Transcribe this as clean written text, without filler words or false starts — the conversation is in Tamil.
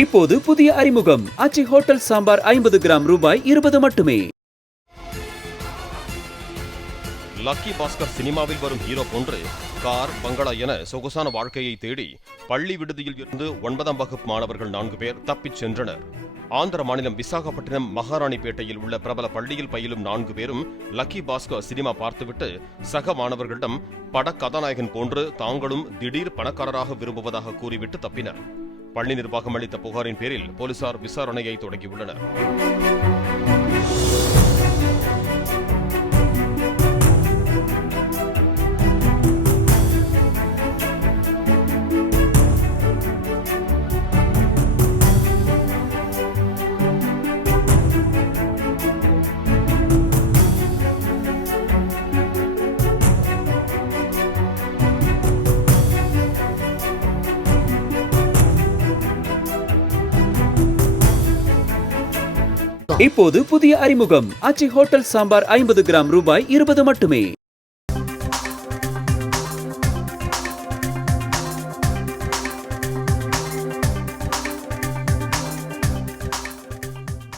இப்போது புதிய அறிமுகம் ஆச்சி ஹோட்டல் சாம்பார் 50 கிராம் ரூபாய் 20 மட்டுமே. லக்கி பாஸ்கர் சினிமாவில் வரும் ஹீரோ போன்று கார், பங்களா என சொகுசான வாழ்க்கையை தேடி பள்ளி விடுதியில் இருந்து 9ஆம் வகுப்பு மாணவர்கள் 4 பேர் தப்பிச் சென்றனர். ஆந்திர மாநிலம் விசாகப்பட்டினம் மகாராணிப்பேட்டையில் உள்ள பிரபல பள்ளியில் பயிலும் 4 பேரும் லக்கி பாஸ்கர் சினிமா பார்த்துவிட்டு சக மாணவர்களிடம் பட கதாநாயகன் போன்று தாங்களும் திடீர் பணக்காரராக விரும்புவதாக கூறிவிட்டு தப்பினர். பள்ளி நிர்வாகம் அளித்த புகாரின் பேரில் போலீசார் விசாரணையை தொடங்கியுள்ளனர். இப்போது புதிய அறிமுகம் ஆச்சி ஹோட்டல் சாம்பார் 50 கிராம் ரூபாய் 20 மட்டுமே.